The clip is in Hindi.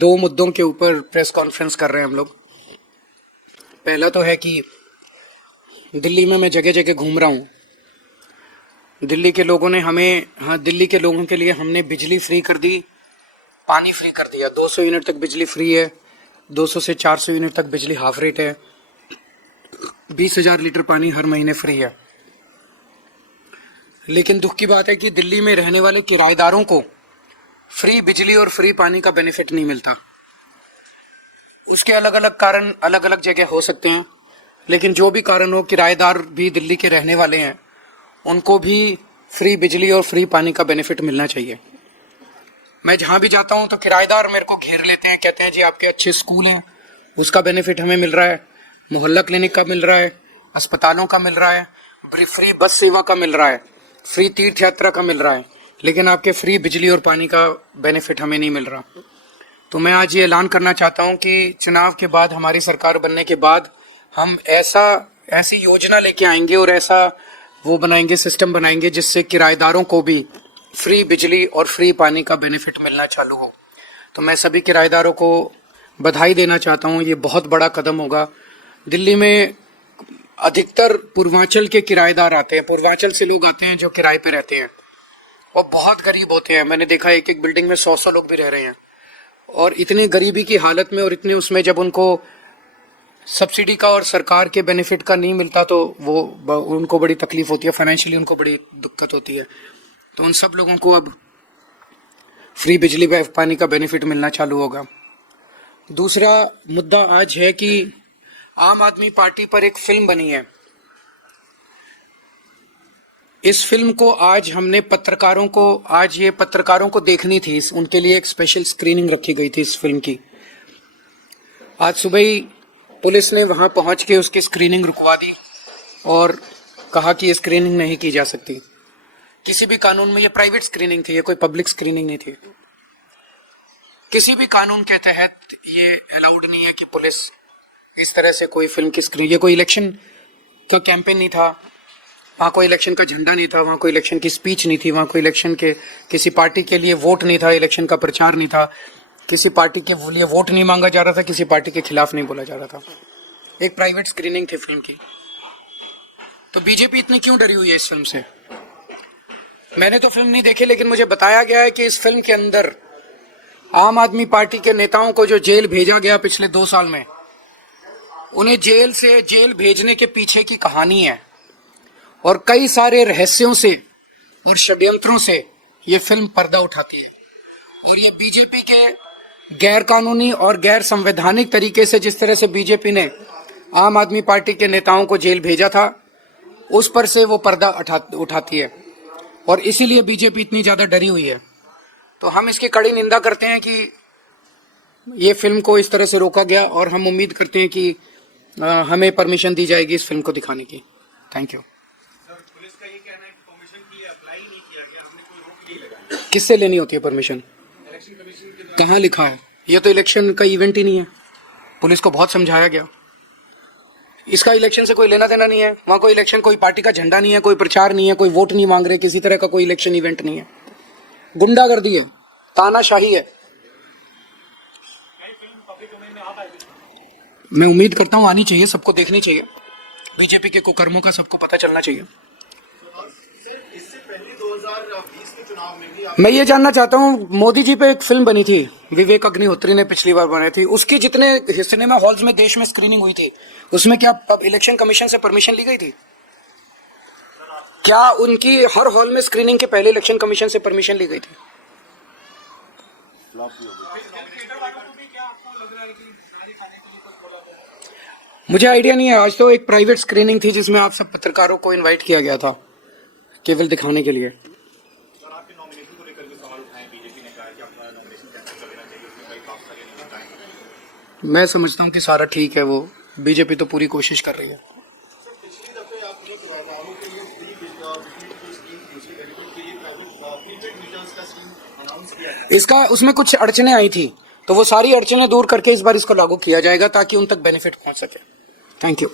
दो मुद्दों के ऊपर प्रेस कॉन्फ्रेंस कर रहे हैं हम लोग। पहला तो है कि दिल्ली में मैं जगह जगह घूम रहा हूँ। दिल्ली के लोगों ने दिल्ली के लोगों के लिए हमने बिजली फ्री कर दी, पानी फ्री कर दिया। 200 यूनिट तक बिजली फ्री है, 200 से 400 यूनिट तक बिजली हाफ रेट है, 20,000 लीटर पानी हर महीने फ्री है। लेकिन दुख की बात है कि दिल्ली में रहने वाले किराएदारों को फ्री बिजली और फ्री पानी का बेनिफिट नहीं मिलता। उसके अलग अलग कारण अलग अलग जगह हो सकते हैं, लेकिन जो भी कारण हो, किराएदार भी दिल्ली के रहने वाले हैं, उनको भी फ्री बिजली और फ्री पानी का बेनिफिट मिलना चाहिए। मैं जहां भी जाता हूं तो किराएदार मेरे को घेर लेते हैं, कहते हैं जी आपके अच्छे स्कूल हैं, उसका बेनिफिट हमें मिल रहा है, मोहल्ला क्लिनिक का मिल रहा है, अस्पतालों का मिल रहा है, फ्री बस सेवा का मिल रहा है, फ्री तीर्थ यात्रा का मिल रहा है, लेकिन आपके फ्री बिजली और पानी का बेनिफिट हमें नहीं मिल रहा। तो मैं आज ये ऐलान करना चाहता हूं कि चुनाव के बाद, हमारी सरकार बनने के बाद, हम ऐसी योजना लेके आएंगे और ऐसा वो बनाएंगे, सिस्टम बनाएंगे जिससे किराएदारों को भी फ्री बिजली और फ्री पानी का बेनिफिट मिलना चालू हो। तो मैं सभी किराएदारों को बधाई देना चाहता हूं, ये बहुत बड़ा कदम होगा। दिल्ली में अधिकतर पूर्वांचल के किराएदार आते हैं, पूर्वांचल से लोग आते हैं जो किराए पे रहते हैं, और बहुत गरीब होते हैं। मैंने देखा एक एक बिल्डिंग में 100 लोग भी रह रहे हैं, और इतनी गरीबी की हालत में और इतने उसमें जब उनको सब्सिडी का और सरकार के बेनिफिट का नहीं मिलता तो उनको बड़ी तकलीफ होती है, फाइनेंशियली उनको बड़ी दिक्कत होती है। तो उन सब लोगों को अब फ्री बिजली व पानी का बेनिफिट मिलना चालू होगा। दूसरा मुद्दा आज है कि आम आदमी पार्टी पर एक फिल्म बनी है। इस फिल्म को आज हमने पत्रकारों को देखनी थी, उनके लिए एक स्पेशल स्क्रीनिंग रखी गई थी इस फिल्म की। आज सुबह ही पुलिस ने वहां पहुंच के उसकी स्क्रीनिंग रुकवा दी और कहा कि ये स्क्रीनिंग नहीं की जा सकती। किसी भी कानून में, ये प्राइवेट स्क्रीनिंग थी, ये कोई पब्लिक स्क्रीनिंग नहीं थी। किसी भी कानून के तहत ये अलाउड नहीं है कि पुलिस इस तरह से कोई फिल्म की स्क्रीनिंग। ये कोई इलेक्शन का कैंपेन नहीं था, वहाँ कोई इलेक्शन का झंडा नहीं था, वहाँ कोई इलेक्शन की स्पीच नहीं थी, वहाँ कोई इलेक्शन के किसी पार्टी के लिए वोट नहीं था, इलेक्शन का प्रचार नहीं था, किसी पार्टी के लिए वोट नहीं मांगा जा रहा था, किसी पार्टी के खिलाफ नहीं बोला जा रहा था। एक प्राइवेट स्क्रीनिंग थी फिल्म की। तो बीजेपी इतनी क्यों डरी हुई है इस फिल्म से? मैंने तो फिल्म नहीं देखी, लेकिन मुझे बताया गया है कि इस फिल्म के अंदर आम आदमी पार्टी के नेताओं को जो जेल भेजा गया पिछले 2 साल में, उन्हें जेल भेजने के पीछे की कहानी है, और कई सारे रहस्यों से और षड्यंत्रों से ये फिल्म पर्दा उठाती है। और ये बीजेपी के गैर कानूनी और गैर संवैधानिक तरीके से, जिस तरह से बीजेपी ने आम आदमी पार्टी के नेताओं को जेल भेजा था, उस पर से वो पर्दा उठाती है, और इसीलिए बीजेपी इतनी ज्यादा डरी हुई है। तो हम इसकी कड़ी निंदा करते हैं कि ये फिल्म को इस तरह से रोका गया, और हम उम्मीद करते हैं कि हमें परमिशन दी जाएगी इस फिल्म को दिखाने की। Thank you. किससे लेनी होती है परमिशन? कहाँ लिखा है? ये तो इलेक्शन का इवेंट ही नहीं है। पुलिस को बहुत समझाया गया, इसका इलेक्शन से कोई लेना देना नहीं है। वहाँ कोई इलेक्शन, कोई पार्टी का झंडा नहीं है, कोई प्रचार नहीं है, कोई वोट नहीं मांग रहे, किसी तरह का कोई इलेक्शन इवेंट नहीं है। गुंडागर्दी है, तानाशाही है। मैं उम्मीद करता हूँ आनी चाहिए, सबको देखनी चाहिए, बीजेपी के कुकर्मों का सबको पता चलना चाहिए। मैं ये जानना चाहता हूँ, मोदी जी पे एक फिल्म बनी थी, विवेक अग्निहोत्री ने पिछली बार बनाई थी, उसकी जितने सिनेमा हॉल्स में देश में स्क्रीनिंग हुई थी, उसमें क्या इलेक्शन कमीशन से परमिशन ली गई थी? क्या उनकी हर हॉल में स्क्रीनिंग के पहले इलेक्शन कमीशन से परमिशन ली गई थी? मुझे आइडिया नहीं है। आज तो एक प्राइवेट स्क्रीनिंग थी जिसमें आप सब पत्रकारों को इनवाइट किया गया था केवल दिखाने के लिए। मैं समझता हूँ कि सारा ठीक है, वो बीजेपी तो पूरी कोशिश कर रही है। इसका उसमें कुछ अड़चने आई थी, तो वो सारी अड़चने दूर करके इस बार इसको लागू किया जाएगा ताकि उन तक बेनिफिट पहुंच सके। Thank you.